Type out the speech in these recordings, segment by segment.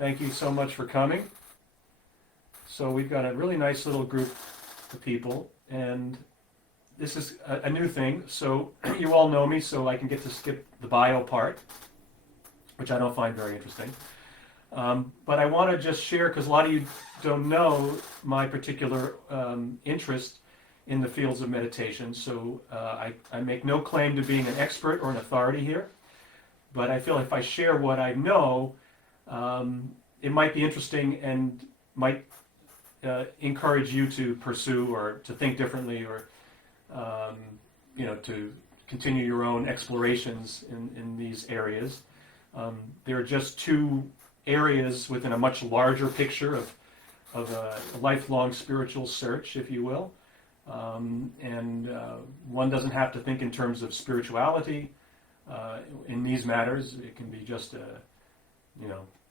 Thank you so much for coming. So we've got a really nice little group of people, and this is a new thing. So you all know me, so I can get to skip the bio part, which I don't find very interesting. But I want to just share, because a lot of you don't know my particular interest in the fields of meditation. So I make no claim to being an expert or an authority here, but I feel if I share what I know, it might be interesting and might encourage you to pursue or to think differently, or to continue your own explorations in these areas. There are just two areas within a much larger picture of a lifelong spiritual search, if you will. One doesn't have to think in terms of spirituality in these matters. It can be just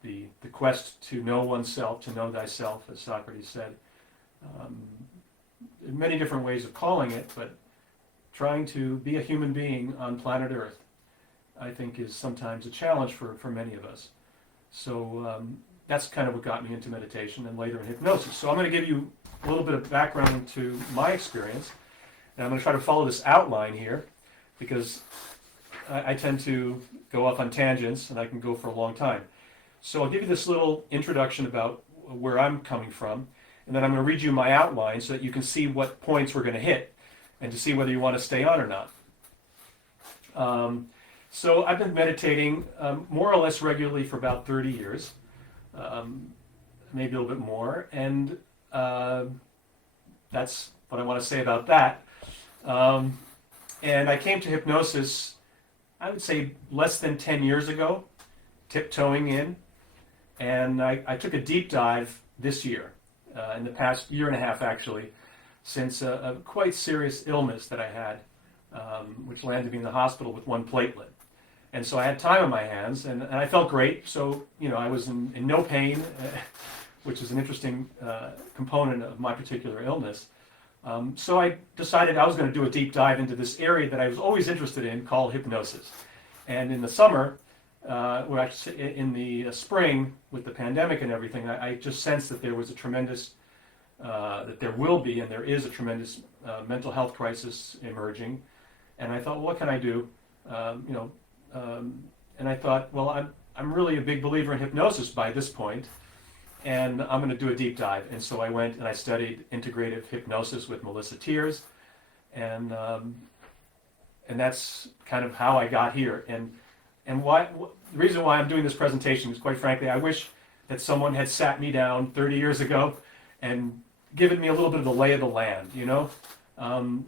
the quest to know oneself, to know thyself, as Socrates said. Many different ways of calling it, but trying to be a human being on planet Earth, I think, is sometimes a challenge for many of us. So that's kind of what got me into meditation and later in hypnosis. So I'm going to give you a little bit of background into my experience, and I'm going to try to follow this outline here, because I tend to go off on tangents and I can go for a long time. So I'll give you this little introduction about where I'm coming from, and then I'm going to read you my outline so that you can see what points we're going to hit and to see whether you want to stay on or not. So I've been meditating more or less regularly for about 30 years, maybe a little bit more, and that's what I want to say about that. And I came to hypnosis, I would say, less than 10 years ago, tiptoeing in, and I took a deep dive this year, in the past year and a half actually, since a quite serious illness that I had, which landed me in the hospital with one platelet. And so I had time on my hands, and I felt great. So, I was in no pain, which is an interesting component of my particular illness. So I decided I was going to do a deep dive into this area that I was always interested in, called hypnosis. And in the summer, in the spring, with the pandemic and everything, I just sensed that there was a tremendous, that there will be, and there is a tremendous mental health crisis emerging. And I thought, well, what can I do? And I thought, well, I'm really a big believer in hypnosis by this point, and I'm going to do a deep dive. And so I went and I studied integrative hypnosis with Melissa Tiers, and that's kind of how I got here. And the reason why I'm doing this presentation is, quite frankly, I wish that someone had sat me down 30 years ago and given me a little bit of the lay of the land.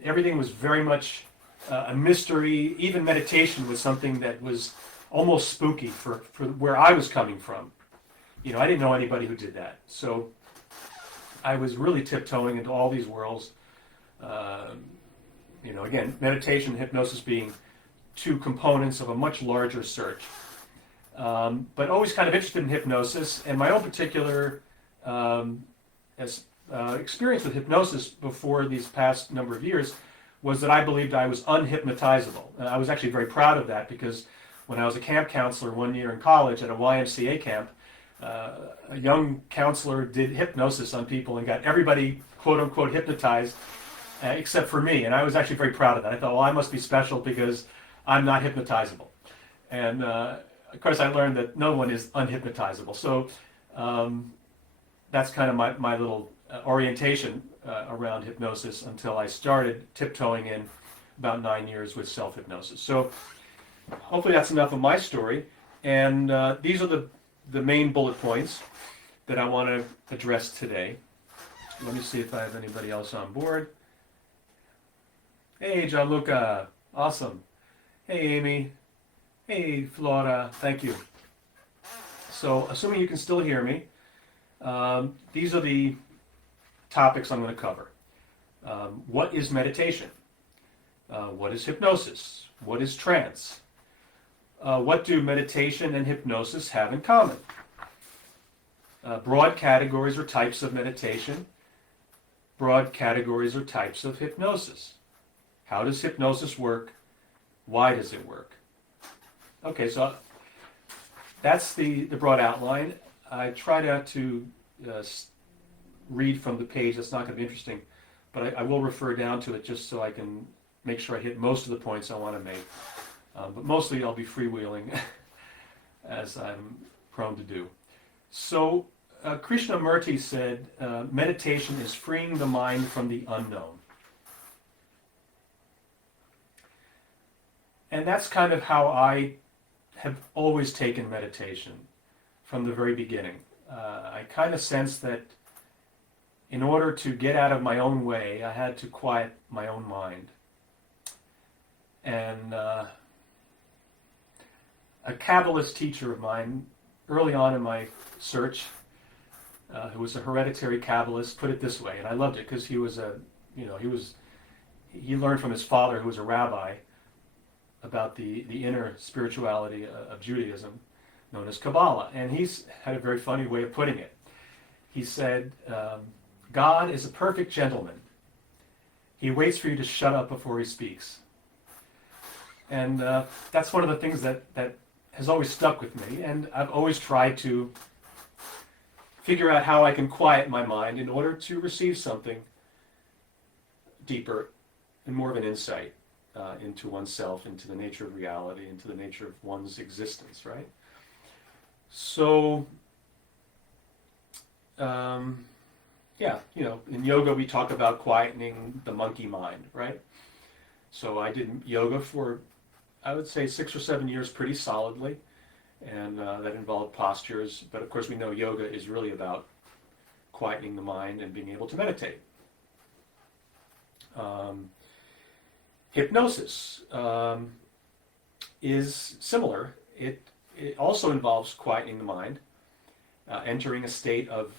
Everything was very much a mystery. Even meditation was something that was almost spooky for where I was coming from. I didn't know anybody who did that. So I was really tiptoeing into all these worlds. Again, meditation and hypnosis being two components of a much larger search. But always kind of interested in hypnosis, and my own particular experience with hypnosis before these past number of years was that I believed I was unhypnotizable. I was actually very proud of that, because when I was a camp counselor one year in college at a YMCA camp, a young counselor did hypnosis on people and got everybody, quote unquote, hypnotized, except for me. And I was actually very proud of that. I thought, well, I must be special because I'm not hypnotizable. And of course, I learned that no one is unhypnotizable. So that's kind of my little orientation around hypnosis until I started tiptoeing in about 9 years with self-hypnosis. So hopefully that's enough of my story. And these are the main bullet points that I want to address today. Let me see if I have anybody else on board. Hey, Gianluca. Awesome. Hey, Amy. Hey, Flora. Thank you. So, assuming you can still hear me, these are the topics I'm going to cover. What is meditation? What is hypnosis? What is trance? What do meditation and hypnosis have in common? Broad categories or types of meditation. Broad categories or types of hypnosis. How does hypnosis work? Why does it work? Okay, so that's the broad outline. I try not to read from the page. That's not going to be interesting, but I will refer down to it just so I can make sure I hit most of the points I want to make. But mostly I'll be freewheeling as I'm prone to do. So Krishnamurti said, meditation is freeing the mind from the unknown. And that's kind of how I have always taken meditation from the very beginning. I kind of sensed that in order to get out of my own way, I had to quiet my own mind. And a Kabbalist teacher of mine, early on in my search, who was a hereditary Kabbalist, put it this way, and I loved it because he learned from his father, who was a rabbi, about the inner spirituality of Judaism, known as Kabbalah. And he's had a very funny way of putting it. He said, God is a perfect gentleman. He waits for you to shut up before he speaks. And that's one of the things that has always stuck with me. And I've always tried to figure out how I can quiet my mind in order to receive something deeper and more of an insight into oneself, into the nature of reality, into the nature of one's existence, right? So, in yoga we talk about quietening the monkey mind, right? So I did yoga for, I would say, 6 or 7 years pretty solidly, and that involved postures, but of course we know yoga is really about quietening the mind and being able to meditate. Hypnosis is similar. It also involves quietening the mind, entering a state of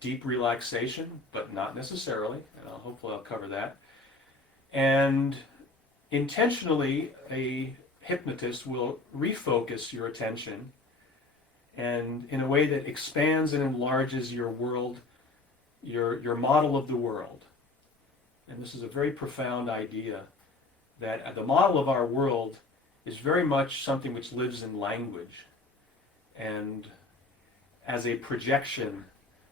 deep relaxation, but not necessarily, and hopefully I'll cover that. And intentionally, a hypnotist will refocus your attention, and in a way that expands and enlarges your world, your model of the world. And this is a very profound idea, that the model of our world is very much something which lives in language and as a projection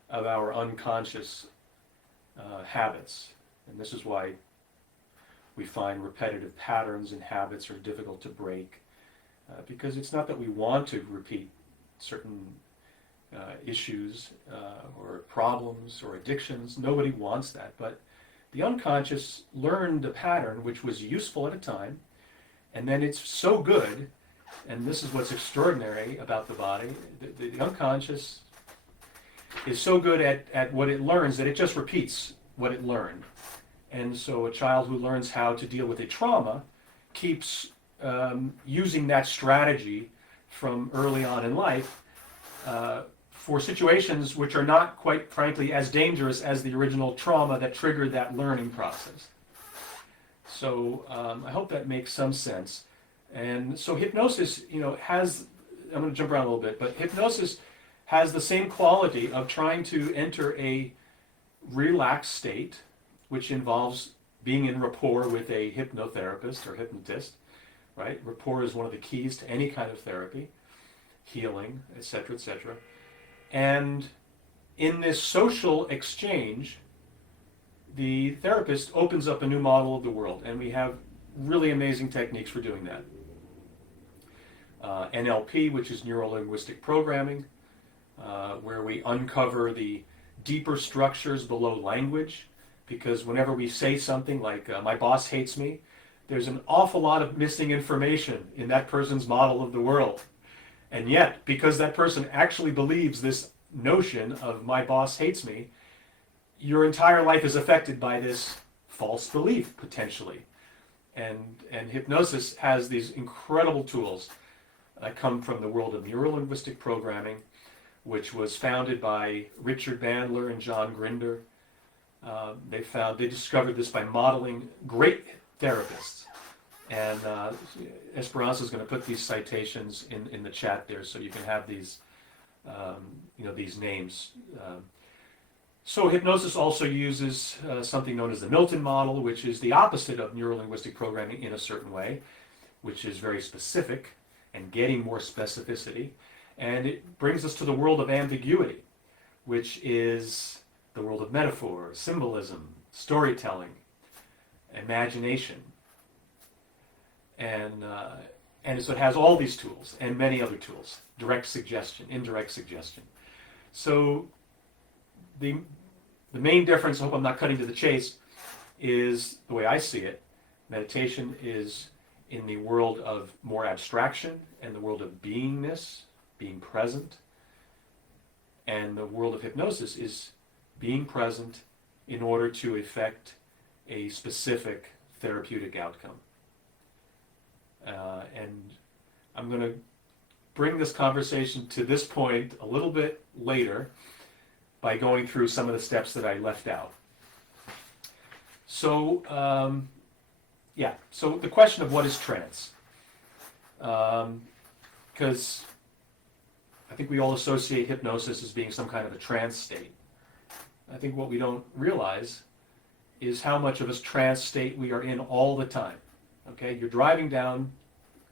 of our unconscious habits. And this is why we find repetitive patterns and habits are difficult to break, because it's not that we want to repeat certain issues or problems or addictions. Nobody wants that, but the unconscious learned a pattern which was useful at a time, and then it's so good, and this is what's extraordinary about the body, the unconscious is so good at what it learns that it just repeats what it learned. And so a child who learns how to deal with a trauma keeps using that strategy from early on in life for situations which are not, quite frankly, as dangerous as the original trauma that triggered that learning process. So I hope that makes some sense. And so hypnosis, has, I'm going to jump around a little bit, but hypnosis has the same quality of trying to enter a relaxed state, which involves being in rapport with a hypnotherapist or hypnotist, right? Rapport is one of the keys to any kind of therapy, healing, etc., etc. And in this social exchange, the therapist opens up a new model of the world, and we have really amazing techniques for doing that. NLP, which is neuro-linguistic programming, where we uncover the deeper structures below language, because whenever we say something like, my boss hates me, there's an awful lot of missing information in that person's model of the world. And yet, because that person actually believes this notion of my boss hates me, your entire life is affected by this false belief, potentially. And hypnosis has these incredible tools that come from the world of neuro-linguistic programming, which was founded by Richard Bandler and John Grinder. They discovered this by modeling great therapists. And Esperanza is going to put these citations in the chat there, so you can have these, these names. So hypnosis also uses something known as the Milton model, which is the opposite of neuro-linguistic programming in a certain way, which is very specific and getting more specificity. And it brings us to the world of ambiguity, which is the world of metaphor, symbolism, storytelling, imagination. And so it has all these tools and many other tools, direct suggestion, indirect suggestion. So the main difference, I hope I'm not cutting to the chase, is the way I see it. Meditation is in the world of more abstraction and the world of beingness, being present. And the world of hypnosis is being present in order to effect a specific therapeutic outcome. And I'm going to bring this conversation to this point a little bit later by going through some of the steps that I left out. So, so the question of what is trance? Because I think we all associate hypnosis as being some kind of a trance state. I think what we don't realize is how much of a trance state we are in all the time. Okay, you're driving down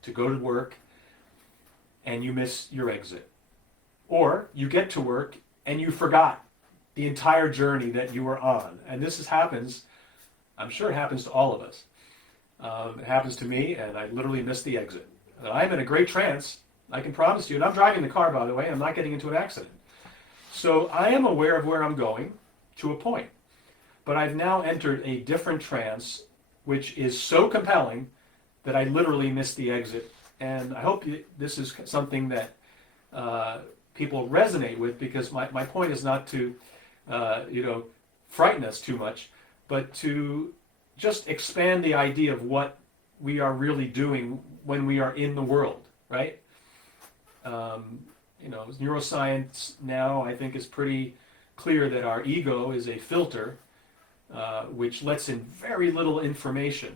to go to work and you miss your exit. Or you get to work and you forgot the entire journey that you were on. And this happens, I'm sure it happens to all of us. It happens to me, and I literally missed the exit. And I'm in a great trance, I can promise you, and I'm driving the car, by the way, I'm not getting into an accident. So I am aware of where I'm going to a point. But I've now entered a different trance, which is so compelling that I literally missed the exit. And I hope this is something that people resonate with, because my point is not to frighten us too much, but to just expand the idea of what we are really doing when we are in the world, right? Neuroscience now, I think, is pretty clear that our ego is a filter which lets in very little information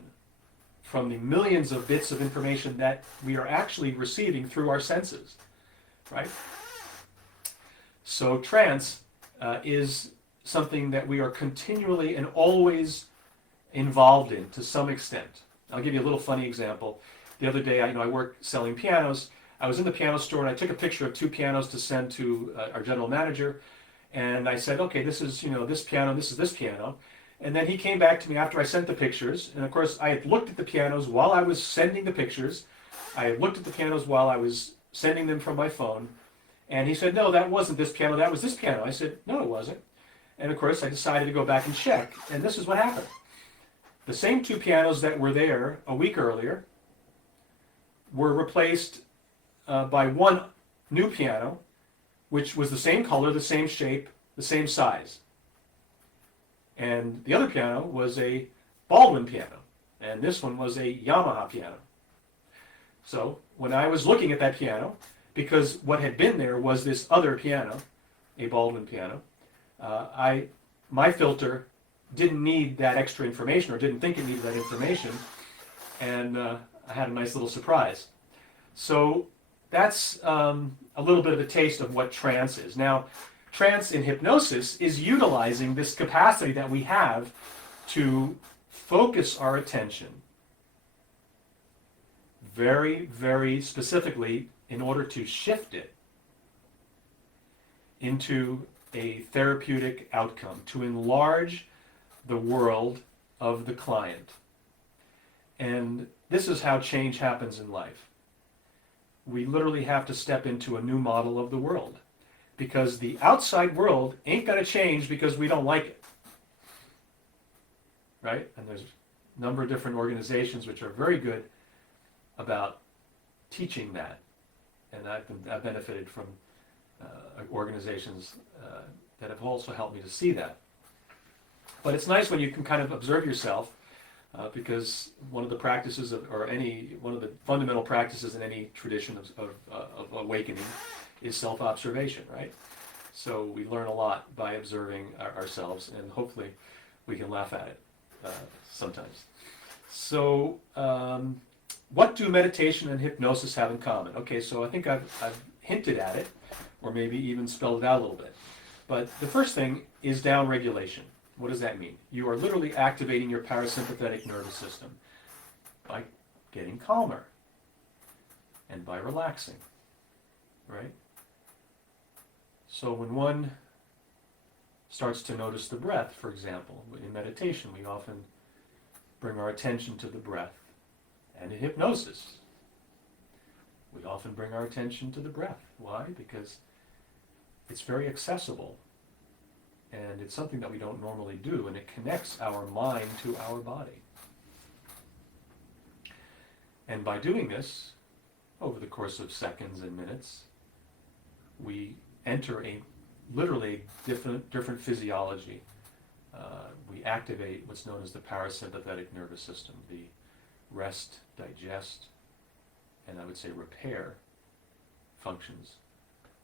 from the millions of bits of information that we are actually receiving through our senses, right? So trance is something that we are continually and always involved in to some extent. I'll give you a little funny example. The other day, I work selling pianos. I was in the piano store and I took a picture of 2 pianos to send to our general manager. And I said, okay, this is this piano, this is this piano. And then he came back to me after I sent the pictures. And of course, I had looked at the pianos while I was sending the pictures. I had looked at the pianos while I was sending them from my phone. And he said, no, that wasn't this piano, that was this piano. I said, no, it wasn't. And of course, I decided to go back and check. And this is what happened. The same 2 pianos that were there a week earlier were replaced by one new piano, which was the same color, the same shape, the same size. And the other piano was a Baldwin piano, and this one was a Yamaha piano. So when I was looking at that piano, because what had been there was this other piano, a Baldwin piano, my filter didn't need that extra information, or didn't think it needed that information, and I had a nice little surprise. So that's a little bit of a taste of what trance is. Now, trance in hypnosis is utilizing this capacity that we have to focus our attention very, very specifically in order to shift it into a therapeutic outcome, to enlarge the world of the client. And this is how change happens in life. We literally have to step into a new model of the world, because the outside world ain't going to change because we don't like it, right? And there's a number of different organizations which are very good about teaching that, and I've benefited from organizations that have also helped me to see that. But it's nice when you can kind of observe yourself, because one of the practices one of the fundamental practices in any tradition of awakening is self-observation, right? So we learn a lot by observing ourselves, and hopefully we can laugh at it sometimes. So what do meditation and hypnosis have in common? Okay, so I think I've hinted at it, or maybe even spelled it out a little bit. But the first thing is downregulation. What does that mean? You are literally activating your parasympathetic nervous system by getting calmer and by relaxing, right? So when one starts to notice the breath, for example, in meditation, we often bring our attention to the breath. And in hypnosis, we often bring our attention to the breath. Why? Because it's very accessible. And it's something that we don't normally do, and it connects our mind to our body. And by doing this, over the course of seconds and minutes, we enter literally different physiology. We activate what's known as the parasympathetic nervous system, the rest, digest, and I would say repair functions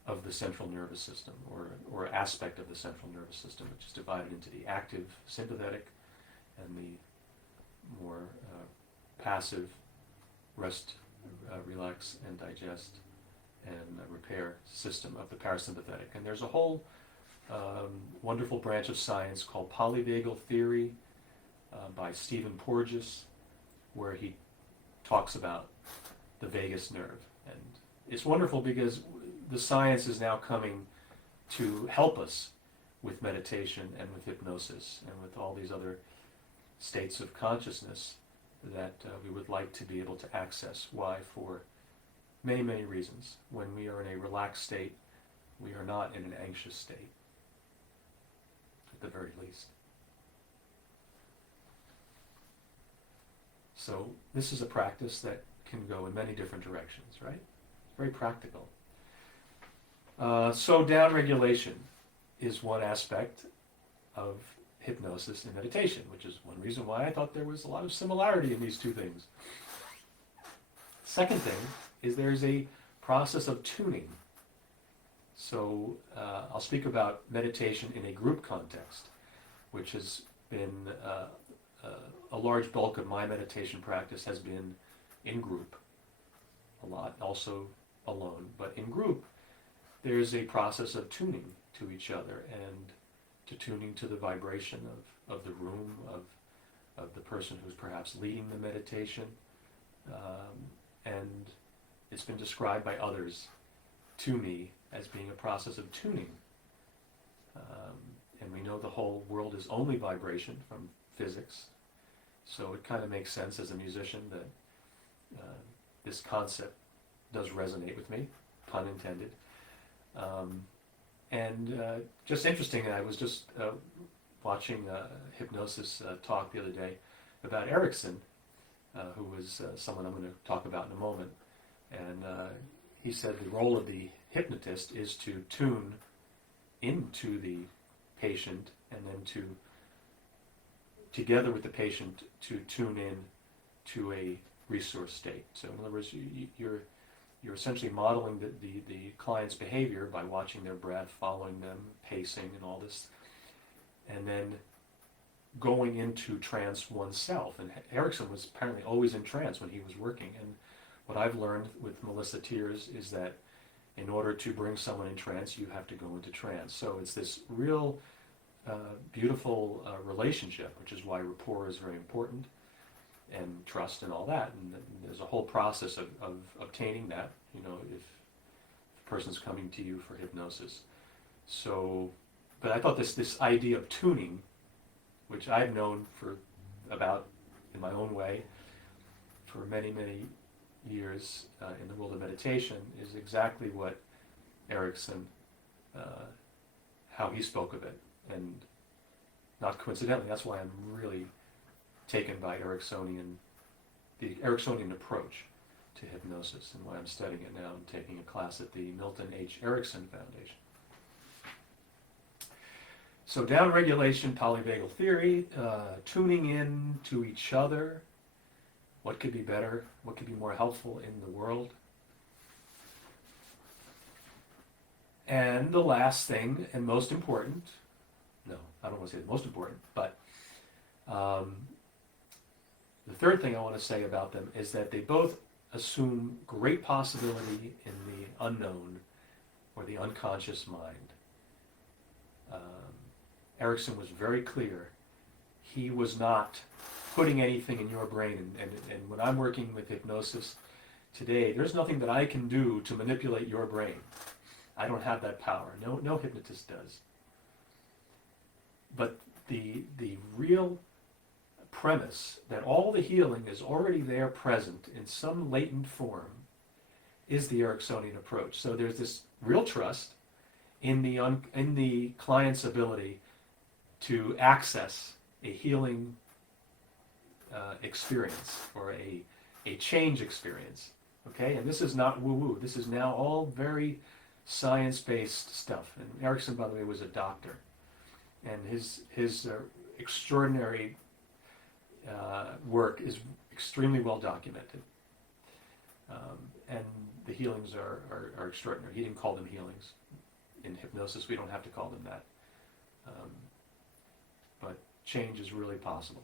of the central nervous system, or aspect of the central nervous system, which is divided into the active sympathetic and the more passive rest, relax, and digest, and repair system of the parasympathetic. And there's a whole wonderful branch of science called polyvagal theory by Stephen Porges, where he talks about the vagus nerve. And it's wonderful because the science is now coming to help us with meditation and with hypnosis and with all these other states of consciousness that we would like to be able to access. Why? For many, many reasons. When we are in a relaxed state, we are not in an anxious state, at the very least. So this is a practice that can go in many different directions, right? Very practical. So downregulation is one aspect of hypnosis and meditation, which is one reason why I thought there was a lot of similarity in these two things. Second thing is there's a process of tuning. So I'll speak about meditation in a group context, which has been a large bulk of my meditation practice has been in group, a lot, also alone, but in group there's a process of tuning to each other and to tuning to the vibration of the room, of the person who's perhaps leading the meditation. And it's been described by others to me as being a process of tuning. And we know the whole world is only vibration from physics, so it kind of makes sense as a musician that this concept does resonate with me, pun intended. Just interesting, I was just watching a hypnosis talk the other day about Erickson, who was someone I'm going to talk about in a moment. And he said the role of the hypnotist is to tune into the patient and then to, together with the patient, to tune in to a resource state. So in other words, you're essentially modeling the client's behavior by watching their breath, following them, pacing and all this, and then going into trance oneself. And Erickson was apparently always in trance when he was working. And what I've learned with Melissa Tiers is that in order to bring someone in trance, you have to go into trance. So it's this real beautiful relationship, which is why rapport is very important, and trust and all that. And there's a whole process of obtaining that, you know, if the person's coming to you for hypnosis. So, but I thought this idea of tuning, which I've known for about, in my own way, for many, many years in the world of meditation, is exactly what Erickson, how he spoke of it. And not coincidentally, that's why I'm really taken by the Ericksonian approach to hypnosis, and why I'm studying it now and taking a class at the Milton H. Erickson Foundation. So downregulation, polyvagal theory, tuning in to each other, what could be better, what could be more helpful in the world. And the last thing, and most important, no, I don't want to say the most important, but the third thing I want to say about them is that they both assume great possibility in the unknown or the unconscious mind. Erickson was very clear. He was not putting anything in your brain. And when I'm working with hypnosis today, there's nothing that I can do to manipulate your brain. I don't have that power. No hypnotist does. But the real premise that all the healing is already there present in some latent form is the Ericksonian approach. So there's this real trust in the client's ability to access a healing experience or a change experience. Okay, and this is not woo-woo. This is now all very science-based stuff. And Erickson, by the way, was a doctor, and his extraordinary work is extremely well documented. And the healings are extraordinary. He didn't call them healings. In hypnosis, we don't have to call them that. But change is really possible.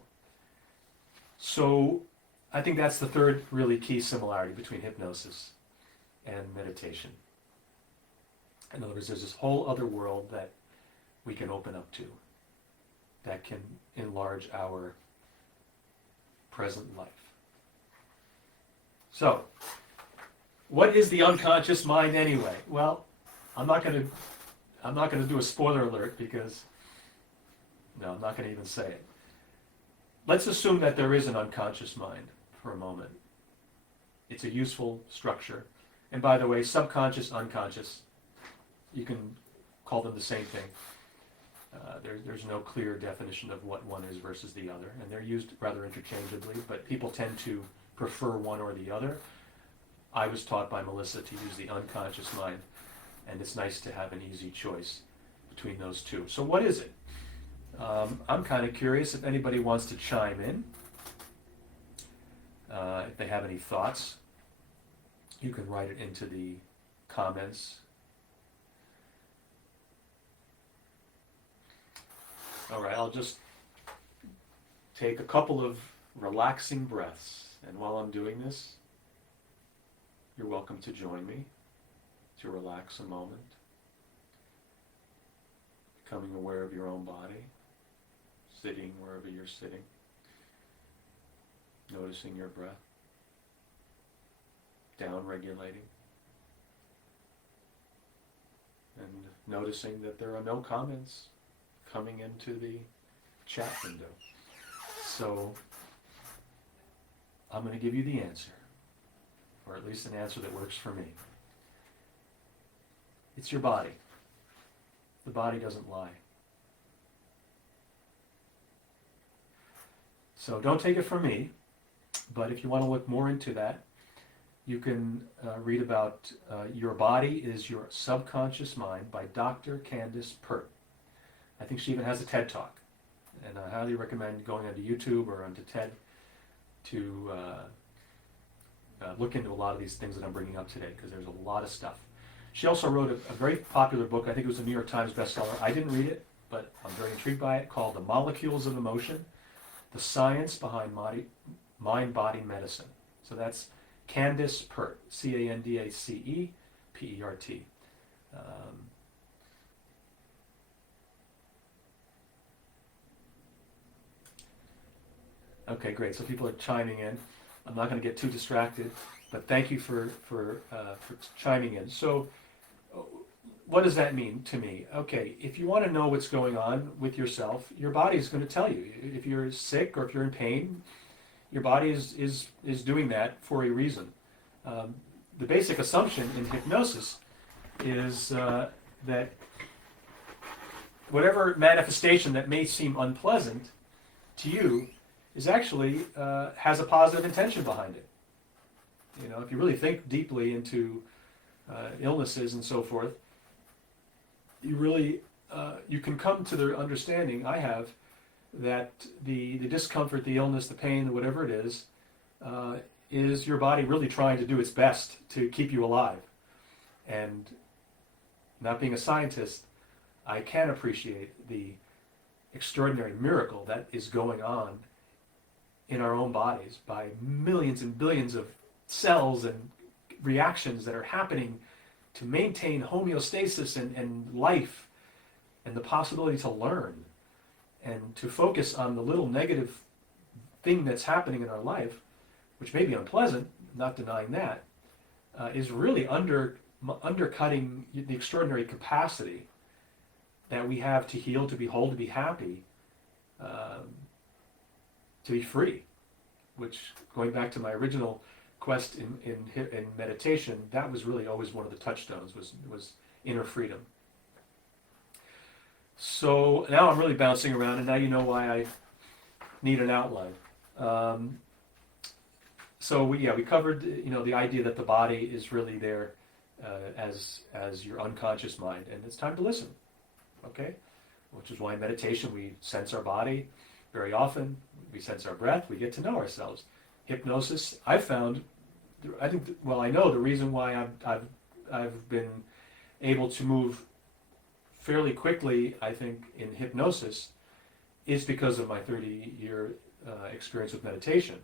So I think that's the third really key similarity between hypnosis and meditation. In other words, there's this whole other world that we can open up to that can enlarge our present life. So, what is the unconscious mind anyway? Well, I'm not going to do a spoiler alert because I'm not going to even say it. Let's assume that there is an unconscious mind for a moment. It's a useful structure. And by the way, subconscious, unconscious, you can call them the same thing. There's no clear definition of what one is versus the other, and they're used rather interchangeably, but people tend to prefer one or the other. I was taught by Melissa to use the unconscious mind, and it's nice to have an easy choice between those two. So what is it? I'm kind of curious if anybody wants to chime in. If they have any thoughts, you can write it into the comments. All right, I'll just take a couple of relaxing breaths. And while I'm doing this, you're welcome to join me to relax a moment, becoming aware of your own body, sitting wherever you're sitting, noticing your breath, down-regulating, and noticing that there are no comments coming into the chat window. So I'm going to give you the answer, or at least an answer that works for me. It's your body. The body doesn't lie. So don't take it from me, but if you want to look more into that, you can read about Your Body is Your Subconscious Mind by Dr. Candace Pert. I think she even has a TED Talk, and I highly recommend going onto YouTube or onto TED to look into a lot of these things that I'm bringing up today, because there's a lot of stuff. She also wrote a very popular book. I think it was a New York Times bestseller. I didn't read it, but I'm very intrigued by it, called The Molecules of Emotion, The Science Behind Mind-Body Medicine. So that's Candace Pert, C-A-N-D-A-C-E P-E-R-T. Okay, great. So people are chiming in. I'm not going to get too distracted, but thank you for chiming in. So what does that mean to me? Okay, if you want to know what's going on with yourself, your body is going to tell you. If you're sick or if you're in pain, your body is doing that for a reason. The basic assumption in hypnosis is that whatever manifestation that may seem unpleasant to you is actually has a positive intention behind it. You know, if you really think deeply into illnesses and so forth, you really you can come to the understanding, I have, that the discomfort, the illness, the pain, whatever it is your body really trying to do its best to keep you alive. And not being a scientist, I can appreciate the extraordinary miracle that is going on in our own bodies by millions and billions of cells and reactions that are happening to maintain homeostasis and life and the possibility to learn and to focus on the little negative thing that's happening in our life, which may be unpleasant, not denying that, is really under undercutting the extraordinary capacity that we have to heal, to be whole, to be happy, um, to be free. Which, going back to my original quest in meditation, that was really always one of the touchstones, was inner freedom. So now I'm really bouncing around, and now you know why I need an outline. So we covered the idea that the body is really there as your unconscious mind, and it's time to listen. Okay, which is why in meditation we sense our body very often. We sense our breath. We get to know ourselves. Hypnosis, I found, I know the reason why I've been able to move fairly quickly, I think, in hypnosis, is because of my 30-year experience with meditation.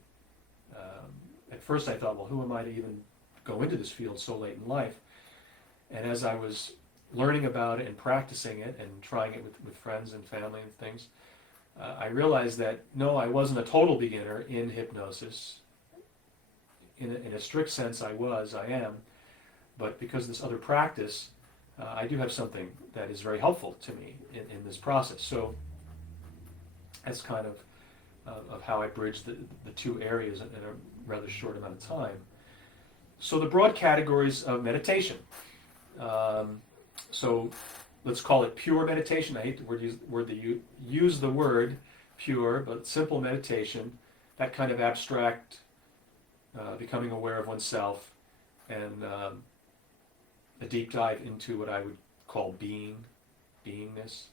At first I thought, well, who am I to even go into this field so late in life? And as I was learning about it and practicing it and trying it with friends and family and things, I realized that, no, I wasn't a total beginner in hypnosis. In a strict sense, I am. But because of this other practice, I do have something that is very helpful to me in this process. So that's kind of how I bridge the two areas in a rather short amount of time. So the broad categories of meditation. So let's call it pure meditation. I hate use the word pure, but simple meditation, that kind of abstract, becoming aware of oneself, and a deep dive into what I would call beingness.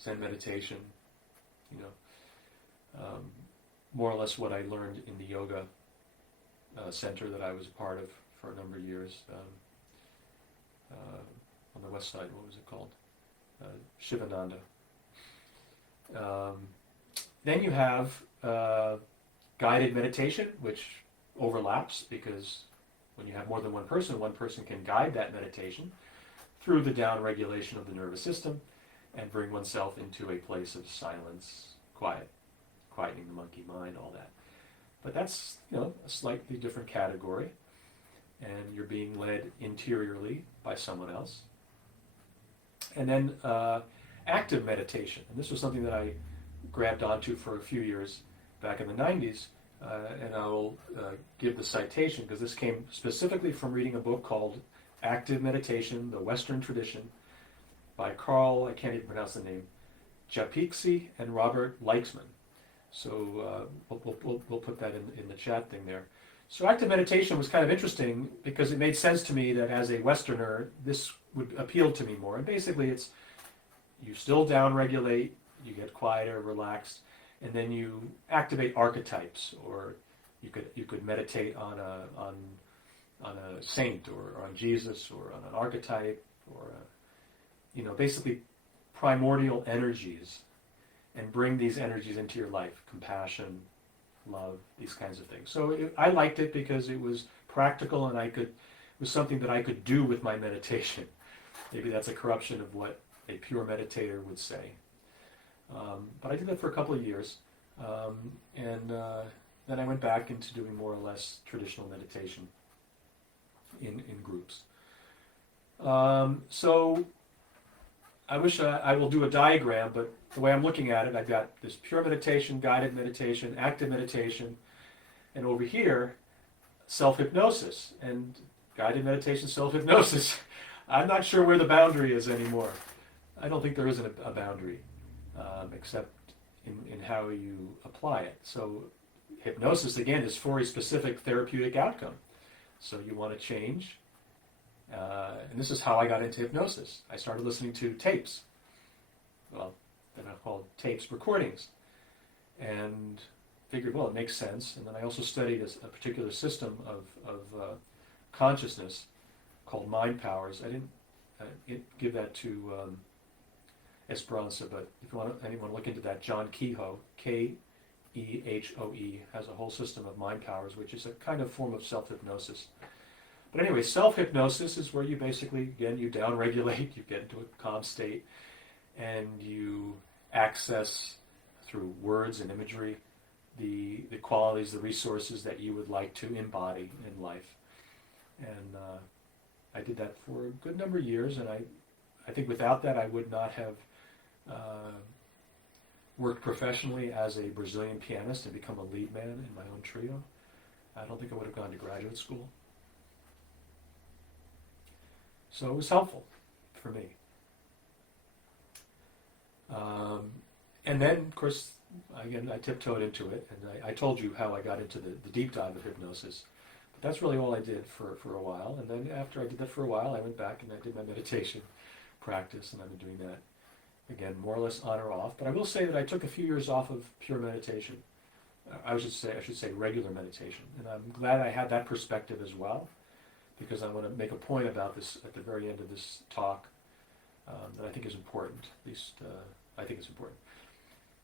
Zen meditation, more or less what I learned in the yoga center that I was a part of for a number of years on the west side. What was it called? Shivananda. Then you have guided meditation, which overlaps because when you have more than one person can guide that meditation through the down regulation of the nervous system and bring oneself into a place of silence, quietening the monkey mind, all that. But that's a slightly different category, and you're being led interiorly by someone else. And then active meditation, and this was something that I grabbed onto for a few years back in the 90s, and I will give the citation because this came specifically from reading a book called Active Meditation, the Western Tradition, by Carl, I can't even pronounce the name, Japiksi and Robert Leiksman. So we'll put that in the chat thing there. So active meditation was kind of interesting because it made sense to me that as a Westerner, this would appeal to me more. And basically it's, you still downregulate, you get quieter, relaxed, and then you activate archetypes, or you could meditate on a saint, or on Jesus, or on an archetype, or basically primordial energies, and bring these energies into your life: compassion, love, these kinds of things. So I liked it because it was practical, and it was something that I could do with my meditation. Maybe that's a corruption of what a pure meditator would say. But I did that for a couple of years, and then I went back into doing more or less traditional meditation in groups. So I wish I will do a diagram, but the way I'm looking at it, I've got this pure meditation, guided meditation, active meditation, and over here, self-hypnosis. And guided meditation, self-hypnosis, I'm not sure where the boundary is anymore. I don't think there is a boundary, except in how you apply it. So hypnosis, again, is for a specific therapeutic outcome. So you want to change. And this is how I got into hypnosis. I started listening to tapes. Well, they're not called tapes, recordings. And figured, well, it makes sense. And then I also studied a particular system of consciousness called mind powers. I didn't give that to Esperanza, but if anyone look into that, John Kehoe, Kehoe, has a whole system of mind powers, which is a kind of form of self-hypnosis. But anyway, self-hypnosis is where you basically, again, you down-regulate, you get into a calm state, and you access, through words and imagery, the qualities, the resources that you would like to embody in life. And I did that for a good number of years, and I think without that I would not have worked professionally as a Brazilian pianist and become a lead man in my own trio. I don't think I would have gone to graduate school. So it was helpful for me. And then, of course, again, I tiptoed into it, and I told you how I got into the deep dive of hypnosis. But that's really all I did for a while. And then after I did that for a while, I went back and I did my meditation practice, and I've been doing that, again, more or less on or off. But I will say that I took a few years off of pure meditation. I should say regular meditation. And I'm glad I had that perspective as well, because I want to make a point about this at the very end of this talk that I think is important. At least I think it's important.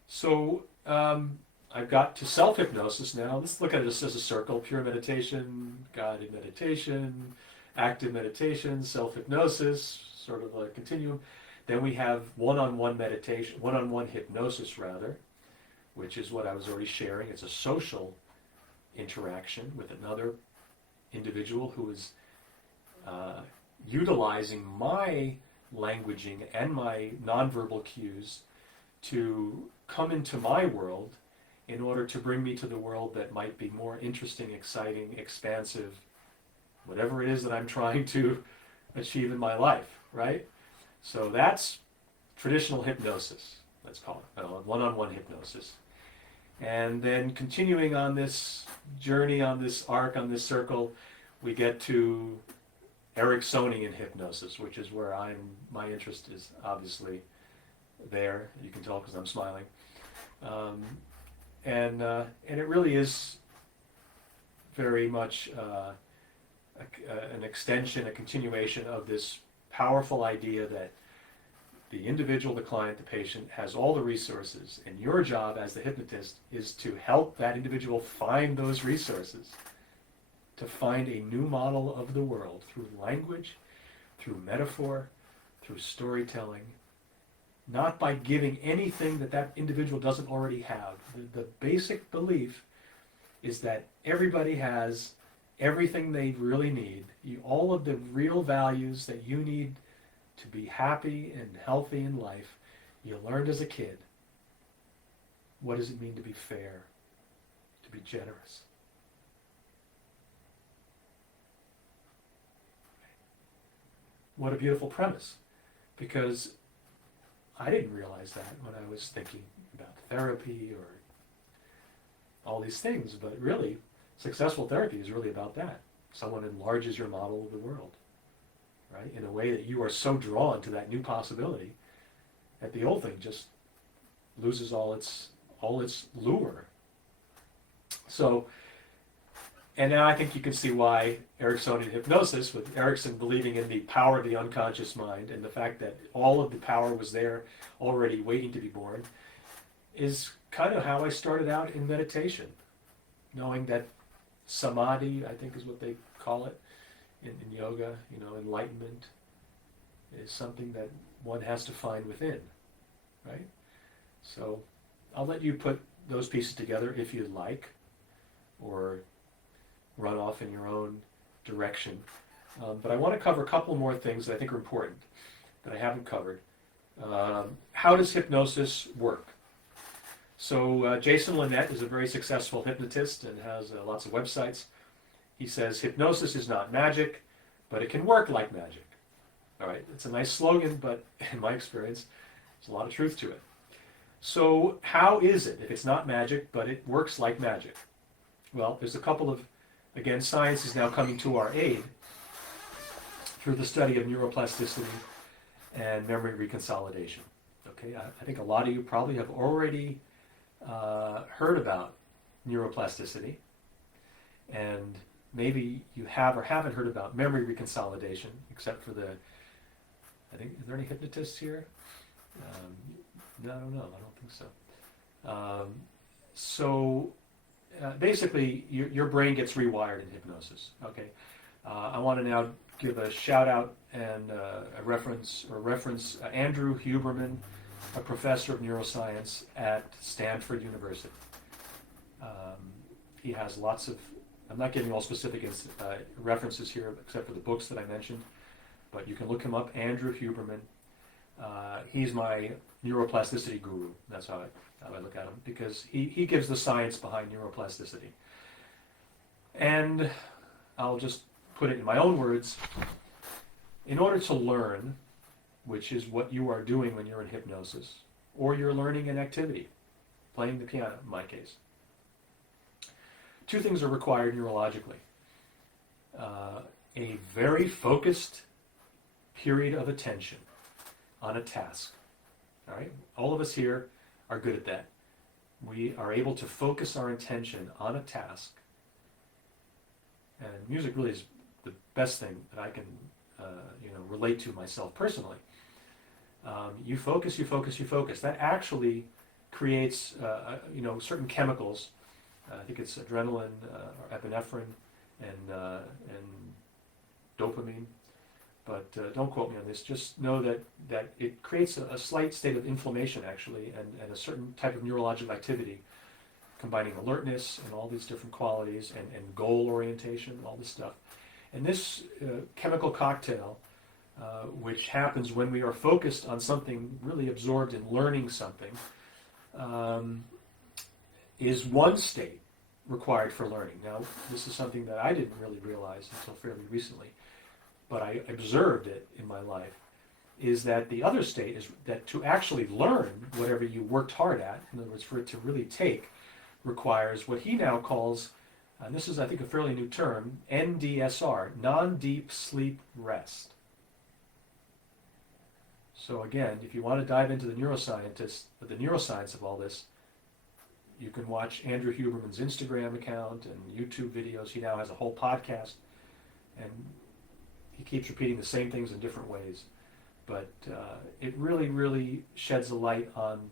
So I've got to self-hypnosis now. Let's look at it as a circle: pure meditation, guided meditation, active meditation, self-hypnosis, sort of a continuum. Then we have one-on-one meditation, one-on-one hypnosis rather, which is what I was already sharing. It's a social interaction with another individual who is utilizing my languaging and my nonverbal cues to come into my world in order to bring me to the world that might be more interesting, exciting, expansive, whatever it is that I'm trying to achieve in my life, right? So that's traditional hypnosis, let's call it, one-on-one hypnosis. And then continuing on this journey, on this arc, on this circle, we get to Ericksonian hypnosis, which is where my interest is obviously there. You can tell because I'm smiling. And it really is very much an extension, a continuation of this powerful idea that the individual, the client, the patient has all the resources, and your job as the hypnotist is to help that individual find those resources, to find a new model of the world through language, through metaphor, through storytelling, not by giving anything that individual doesn't already have. The basic belief is that everybody has everything they really need, all of the real values that you need to be happy and healthy in life, you learned as a kid. What does it mean to be fair, to be generous? What a beautiful premise, because I didn't realize that when I was thinking about therapy or all these things, but really, successful therapy is really about that. Someone enlarges your model of the world, right, in a way that you are so drawn to that new possibility that the old thing just loses all its lure. So, and now I think you can see why Ericksonian hypnosis, with Erickson believing in the power of the unconscious mind and the fact that all of the power was there already waiting to be born, is kind of how I started out in meditation, knowing that samadhi, I think is what they call it in yoga, enlightenment is something that one has to find within, right? So I'll let you put those pieces together if you'd like, or run off in your own direction. But I want to cover a couple more things that I think are important that I haven't covered. How does hypnosis work? So Jason Linett is a very successful hypnotist and has lots of websites. He says, hypnosis is not magic, but it can work like magic. All right, it's a nice slogan, but in my experience, there's a lot of truth to it. So how is it if it's not magic, but it works like magic? Well, there's a couple of, again, science is now coming to our aid through the study of neuroplasticity and memory reconsolidation. Okay, I think a lot of you probably have already heard about neuroplasticity, and maybe you have or haven't heard about memory reconsolidation, except for I think, is there any hypnotists here? No, I don't know, I don't think so. Basically, your brain gets rewired in hypnosis. Okay, I want to now give a shout out and reference Andrew Huberman, a professor of neuroscience at Stanford University. He has lots of, I'm not giving all specific references here except for the books that I mentioned, but you can look him up, Andrew Huberman. He's my neuroplasticity guru. That's how I look at him, because he gives the science behind neuroplasticity. And I'll just put it in my own words. In order to learn, which is what you are doing when you're in hypnosis, or you're learning an activity, playing the piano in my case, two things are required neurologically. A very focused period of attention on a task. All right? All of us here are good at that. We are able to focus our attention on a task. And music really is the best thing that I can relate to myself personally. You focus, you focus, you focus. That actually creates certain chemicals. I think it's adrenaline, or epinephrine, and dopamine. But don't quote me on this. Just know that it creates a slight state of inflammation, actually, and a certain type of neurological activity, combining alertness and all these different qualities, and goal orientation, all this stuff. And this chemical cocktail, which happens when we are focused on something, really absorbed in learning something, is one state required for learning. Now, this is something that I didn't really realize until fairly recently, but I observed it in my life, is that the other state is that to actually learn whatever you worked hard at, in other words, for it to really take, requires what he now calls, and this is, I think, a fairly new term, NDSR, non-deep sleep rest. So again, if you want to dive into the neuroscience of all this, you can watch Andrew Huberman's Instagram account and YouTube videos. He now has a whole podcast, and he keeps repeating the same things in different ways. But it really, really sheds a light on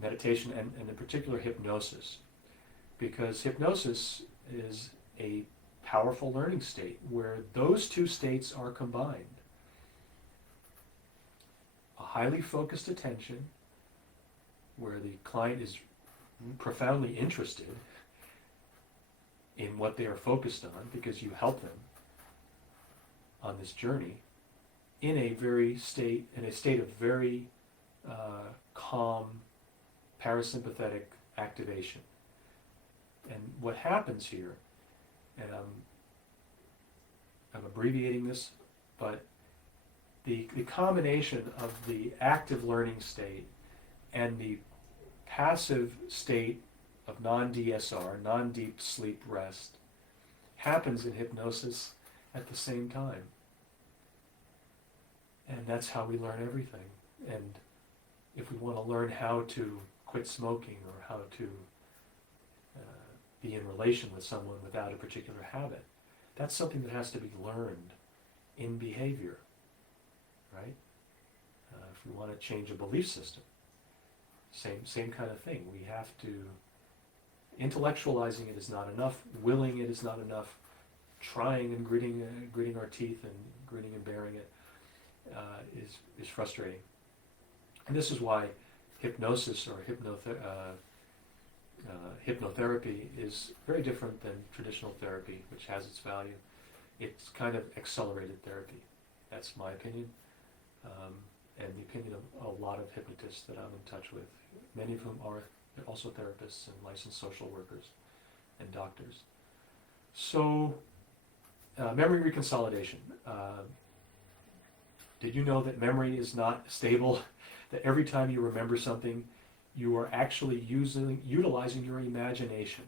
meditation and in particular hypnosis, because hypnosis is a powerful learning state where those two states are combined. A highly focused attention where the client is profoundly interested in what they are focused on because you help them on this journey in a state of very calm parasympathetic activation. And what happens here, and I'm abbreviating this, but the combination of the active learning state and the passive state of non-DSR, non-deep sleep rest, happens in hypnosis at the same time. And that's how we learn everything. And if we want to learn how to quit smoking or how to be in relation with someone without a particular habit, that's something that has to be learned in behavior, right? If we want to change a belief system, same kind of thing. We have to, intellectualizing it is not enough, willing it is not enough, trying and gritting our teeth and gritting and bearing it is frustrating. And this is why hypnosis or hypnotherapy is very different than traditional therapy, which has its value. It's kind of accelerated therapy. That's my opinion, and the opinion of a lot of hypnotists that I'm in touch with, many of whom are also therapists and licensed social workers and doctors. So, memory reconsolidation. Did you know that memory is not stable? That every time you remember something, you are actually utilizing your imagination.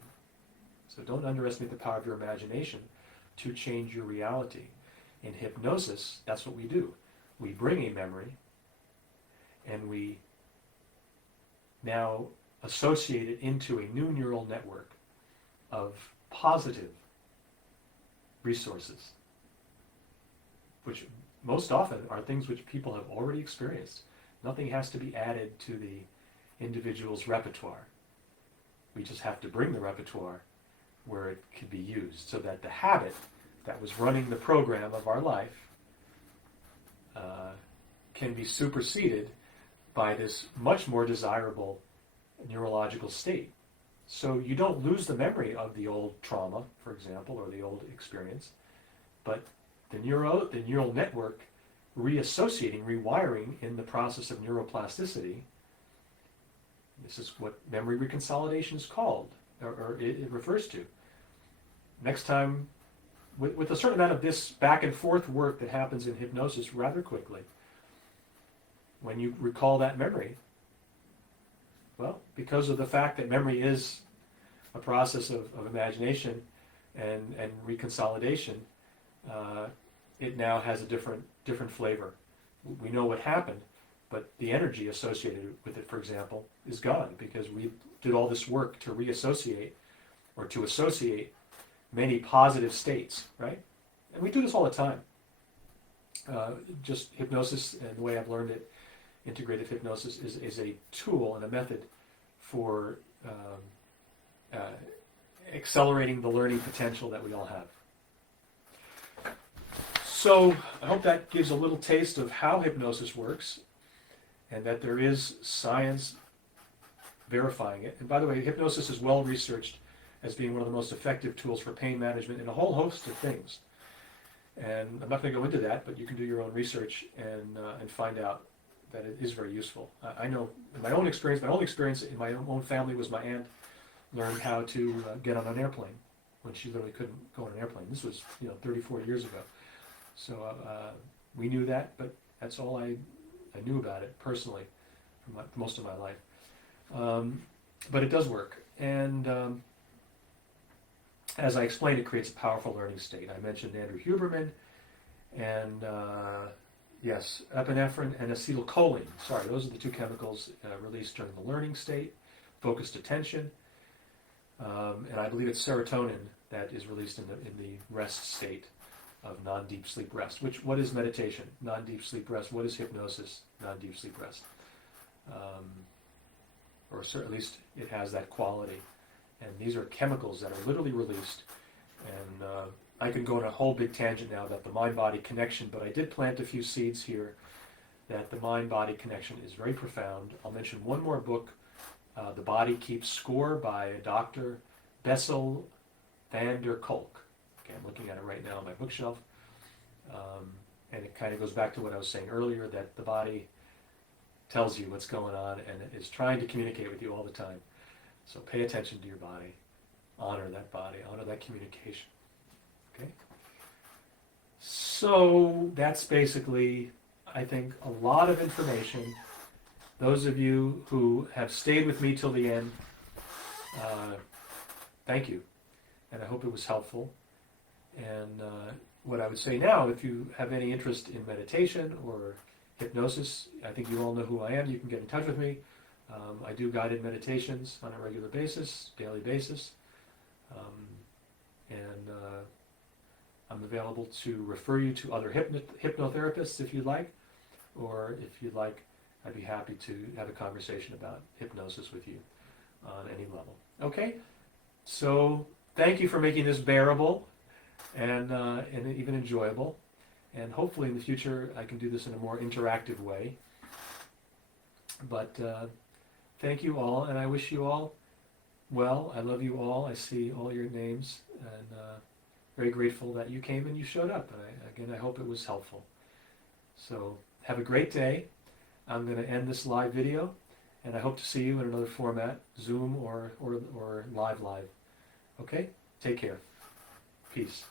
So don't underestimate the power of your imagination to change your reality. In hypnosis, that's what we do. We bring a memory and we now associate it into a new neural network of positive resources, which most often are things which people have already experienced. Nothing has to be added to the individual's repertoire. We just have to bring the repertoire where it can be used so that the habit that was running the program of our life can be superseded by this much more desirable neurological state. So you don't lose the memory of the old trauma, for example, or the old experience, but the neural network reassociating, rewiring in the process of neuroplasticity. This is what memory reconsolidation is called, or it refers to. Next time, with a certain amount of this back and forth work that happens in hypnosis rather quickly, when you recall that memory, well, because of the fact that memory is a process of imagination and reconsolidation, it now has a different flavor. We know what happened, but the energy associated with it, for example, is gone because we did all this work to reassociate or to associate many positive states, right? And we do this all the time. Just hypnosis and the way I've learned it, integrative hypnosis, is a tool and a method for accelerating the learning potential that we all have. So I hope that gives a little taste of how hypnosis works and that there is science verifying it. And by the way, hypnosis is well researched as being one of the most effective tools for pain management in a whole host of things. And I'm not going to go into that, but you can do your own research and find out that it is very useful. I know in my own experience in my own family was my aunt learned how to get on an airplane when she literally couldn't go on an airplane. This was 34 years ago. So we knew that, but that's all I knew about it personally for most of my life. But it does work. And as I explained, it creates a powerful learning state. I mentioned Andrew Huberman and yes, epinephrine and acetylcholine. Sorry, those are the two chemicals released during the learning state, focused attention. And I believe it's serotonin that is released in the rest state of non-deep sleep rest. What is meditation? Non-deep sleep rest. What is hypnosis? Non-deep sleep rest. Or at least it has that quality. And these are chemicals that are literally released. And I could go on a whole big tangent now about the mind-body connection, but I did plant a few seeds here that the mind-body connection is very profound. I'll mention one more book, The Body Keeps Score by Dr. Bessel van der Kolk. Okay, I'm looking at it right now on my bookshelf. And it kind of goes back to what I was saying earlier, that the body tells you what's going on and it is trying to communicate with you all the time. So pay attention to your body, honor that communication. Okay? So that's basically, I think, a lot of information. Those of you who have stayed with me till the end, thank you. And I hope it was helpful. And what I would say now, if you have any interest in meditation or hypnosis, I think you all know who I am. You can get in touch with me. I do guided meditations on a regular basis, daily basis. And I'm available to refer you to other hypnotherapists if you'd like. Or if you'd like, I'd be happy to have a conversation about hypnosis with you on any level. Okay? So thank you for making this bearable and even enjoyable. And hopefully in the future I can do this in a more interactive way. But thank you all, and I wish you all well. I love you all. I see all your names, and very grateful that you came and you showed up. And I hope it was helpful. So have a great day. I'm going to end this live video, and I hope to see you in another format, Zoom or live. Okay? Take care. Peace.